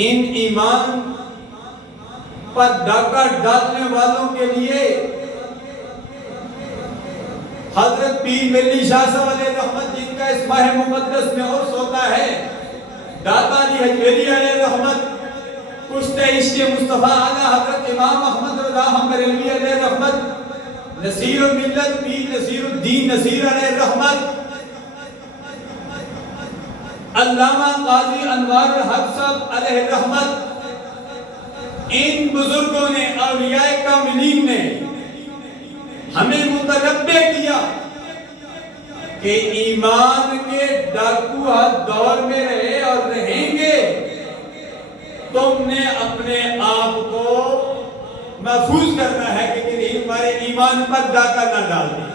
ان ایمان پر ڈاکہ ڈالنے والوں کے لیے حضرت پیر ملی شاہ صاحب علیہ رحمت جن کا اس ماہ مقدس میں عرس ہوتا ہے، داتا علی حجویری علیہ رحمت، کشتہ عشق مصطفیٰ اعلیٰ حضرت امام احمد رضا بریلوی علیہ رحمت، نصیر الملت پیر نصیر الدین نصیر علیہ رحمت، علامہ قاضی انوار الحق صاحب علیہ رحمت، ان بزرگوں نے، اولیاء کاملین نے ہمیں متنبع کیا کہ ایمان کے ڈاکو ہر دور میں رہے اور رہیں گے، تم نے اپنے آپ کو محفوظ کرنا ہے کہ کہیں ہمارے ایمان پر ڈاکہ نہ ڈال دیں۔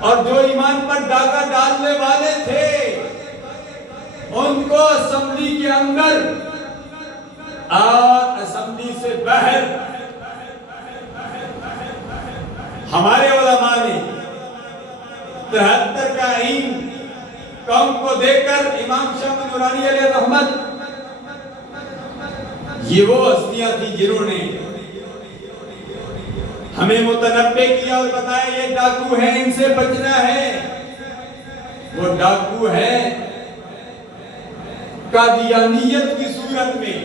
اور جو ایمان پر ڈاکہ ڈالنے والے تھے ان کو اسمبلی کے اندر اور اسمبلی سے باہر ہمارے علماء نے 73 کا آئین قوم کو دے کر امام شاہ نورانی علیہ رحمت، یہ وہ ہستیاں تھی جنہوں نے ہمیں متنبع کیا اور بتایا یہ ڈاکو ہیں، ان سے بچنا ہے۔ وہ ڈاکو ہے قادیانیت کی صورت میں۔